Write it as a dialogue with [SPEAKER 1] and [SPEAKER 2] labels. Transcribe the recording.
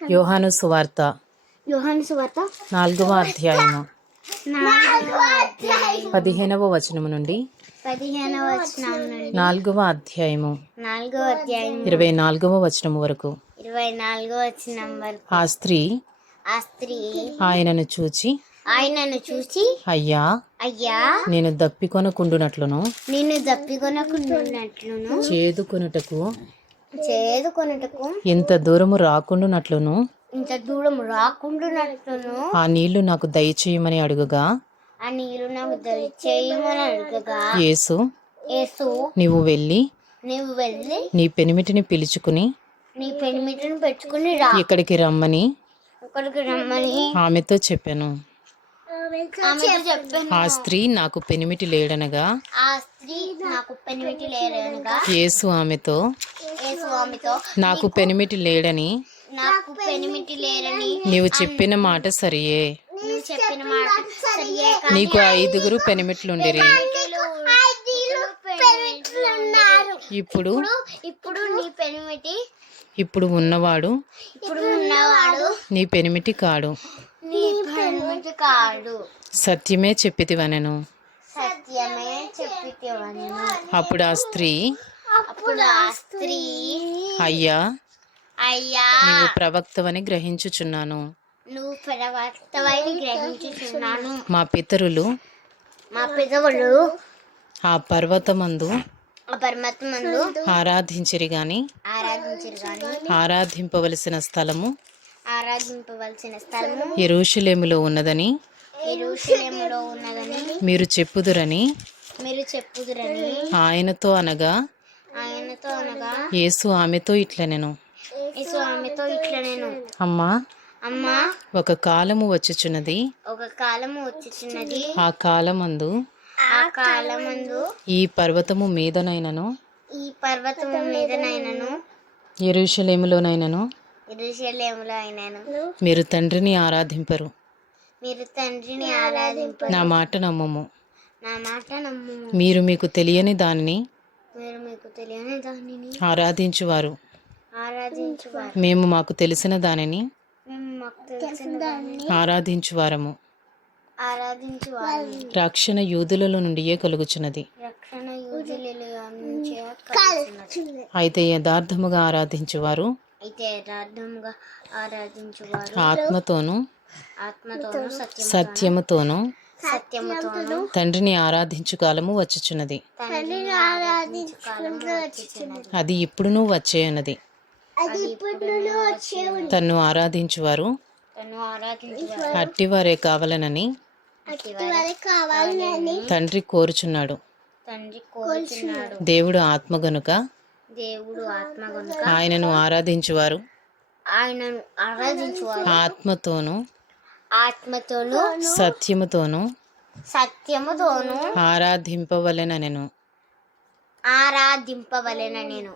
[SPEAKER 1] యోహాను సువార్త
[SPEAKER 2] యోహాను సువార్త
[SPEAKER 1] నాలుగవ అధ్యాయము. పదిహేనవ వచనము నుండి
[SPEAKER 2] పదిహేనవ వచనం నుండి
[SPEAKER 1] నాలుగవ అధ్యాయము.
[SPEAKER 2] నాలుగవ అధ్యాయం
[SPEAKER 1] ఇరవై నాలుగవ వచనము వరకు.
[SPEAKER 2] ఇరవై నాలుగవ వచనం వరకు.
[SPEAKER 1] ఆ స్త్రీ
[SPEAKER 2] ఆ స్త్రీ
[SPEAKER 1] ఆయనను చూచి
[SPEAKER 2] ఆయనను చూసి
[SPEAKER 1] అయ్యా
[SPEAKER 2] అయ్యా
[SPEAKER 1] నేను దప్పికొనకుండునట్లును.
[SPEAKER 2] నిన్ను దప్పికొనకుండునట్లును.
[SPEAKER 1] చేదుకొనుటకు
[SPEAKER 2] చేదుకొనుటకు
[SPEAKER 1] ఇంత దూరము రాకుండునట్లును?
[SPEAKER 2] ఇంత దూరం రాకుండునట్లును?
[SPEAKER 1] ఆ నీళ్ళు నాకు దయచేయమని అడుగుగా?
[SPEAKER 2] ఆ నీరు నాకు దయచేయమని అడగగా?
[SPEAKER 1] యేసు
[SPEAKER 2] యేసు
[SPEAKER 1] నీవు వెళ్ళి
[SPEAKER 2] నీవు వెళ్ళి
[SPEAKER 1] నీ పెనిమిటిని పిలుచుకుని
[SPEAKER 2] నీ పెనిమిటిని పెట్టుకుని రా.
[SPEAKER 1] ఇక్కడికి రమ్మని
[SPEAKER 2] ఇక్కడికి రమ్మని
[SPEAKER 1] ఆమెతో చెప్పాను. ఆ స్త్రీ నాకు పెనిమిటి లేడనగా
[SPEAKER 2] ఆ స్త్రీ నాకు పెనిమిటి లేరనగా
[SPEAKER 1] యేసు ఆమెతో నాకు పెనిమిటి లేడని.
[SPEAKER 2] నాకు పెనిమిటి లేరని
[SPEAKER 1] నీవు చెప్పిన మాట సరియే.
[SPEAKER 2] నువ్వు చెప్పిన మాట సరియే. కానీ
[SPEAKER 1] నీకు ఐదుగురు పెనిమిట్లుండిరి. ఇప్పుడు
[SPEAKER 2] ఇప్పుడు నీ పెనిమిటి.
[SPEAKER 1] ఇప్పుడు ఉన్నవాడు
[SPEAKER 2] ఇప్పుడు ఉన్నవాడు
[SPEAKER 1] నీ పెనిమిటి కాడు.
[SPEAKER 2] నీ పెనిమిటి కాడు.
[SPEAKER 1] సత్యమే చెప్పితివనెను.
[SPEAKER 2] సత్యమే చెప్పితేవని
[SPEAKER 1] అప్పుడు ఆ స్త్రీ
[SPEAKER 2] స్త్రీ
[SPEAKER 1] అయ్యా
[SPEAKER 2] అయ్యా.
[SPEAKER 1] నీవు ప్రవక్తవని గ్రహించుచున్నాను.
[SPEAKER 2] నువ్వు ప్రవక్తవని గ్రహించుచున్నాను.
[SPEAKER 1] మా పితరులు
[SPEAKER 2] మా పెదవులు
[SPEAKER 1] ఆ పర్వతమందు
[SPEAKER 2] ఆ పరమాత్మందు
[SPEAKER 1] ఆరాధించిరి గాని
[SPEAKER 2] ఆరాధించరు గాని
[SPEAKER 1] ఆరాధింపవలసిన స్థలము
[SPEAKER 2] ఆరాధింపవలసిన స్థలము
[SPEAKER 1] ఎరుషలేములో ఉన్నదని
[SPEAKER 2] ఎరుషలేములో ఉన్నదని
[SPEAKER 1] మీరు చెప్పుదురని
[SPEAKER 2] మీరు చెప్పుదురని
[SPEAKER 1] ఆయనతో అనగా యేసు ఆమెతో
[SPEAKER 2] ఇట్లా నేను.
[SPEAKER 1] అమ్మా
[SPEAKER 2] అమ్మా
[SPEAKER 1] ఒక కాలము వచ్చుచున్నది.
[SPEAKER 2] ఒక కాలము వచ్చిచున్నది.
[SPEAKER 1] ఆ కాలమందు
[SPEAKER 2] ఆ కాలమందు
[SPEAKER 1] ఈ పర్వతము మీదనైనను.
[SPEAKER 2] ఈ పర్వతము మీదనైనను.
[SPEAKER 1] ఎరుషలేములోనైనను
[SPEAKER 2] ఎరుషలేములో అయినను
[SPEAKER 1] మీరు తండ్రిని ఆరాధింపరు.
[SPEAKER 2] మీరు తండ్రిని ఆరాధింప
[SPEAKER 1] నా మాట నమ్మము.
[SPEAKER 2] నా మాట నమ్ము
[SPEAKER 1] మీరు మీకు తెలియని దానిని
[SPEAKER 2] మీకు తెలియని దానిని
[SPEAKER 1] ఆరాధించువారు.
[SPEAKER 2] ఆరాధించువారు.
[SPEAKER 1] మేము మాకు తెలిసిన దానిని
[SPEAKER 2] మేము మాకు తెలిసిన దానిని
[SPEAKER 1] ఆరాధించువారము.
[SPEAKER 2] ఆరాధించువారు
[SPEAKER 1] రక్షణ యూదులలో నుండియే కలుగుచున్నది.
[SPEAKER 2] రక్షణ నుంచి.
[SPEAKER 1] అయితే యథార్థముగా ఆరాధించువారు.
[SPEAKER 2] అయితే యథార్థముగా ఆరాధించువారు.
[SPEAKER 1] ఆత్మతోనూ
[SPEAKER 2] ఆత్మతోను సత్యం
[SPEAKER 1] సత్యముతోనూ
[SPEAKER 2] సత్యముతోను
[SPEAKER 1] తండ్రిని ఆరాధించు కాలము వచ్చుచున్నది.
[SPEAKER 2] తండ్రిని ఆరాధించు కాలము వచ్చిచున్నది.
[SPEAKER 1] అది ఇప్పుడునూ వచ్చేయన్నది. తన్ను ఆరాధించువారు
[SPEAKER 2] తను ఆరాధించువారు.
[SPEAKER 1] అట్టివారే కావాలనని తండ్రి కోరుచున్నాడు.
[SPEAKER 2] తండ్రి కోరుచున్నాడు.
[SPEAKER 1] దేవుడు ఆత్మ గనుక
[SPEAKER 2] దేవుడు ఆత్మ కనుక
[SPEAKER 1] ఆయనను ఆరాధించువారు.
[SPEAKER 2] ఆయనను ఆరాధించువారు.
[SPEAKER 1] ఆత్మతోనూ
[SPEAKER 2] ఆత్మతోను
[SPEAKER 1] సత్యముతోనూ
[SPEAKER 2] సత్యముతోను
[SPEAKER 1] ఆరాధింపవలెననెను.
[SPEAKER 2] ఆరాధింపవలెన నేను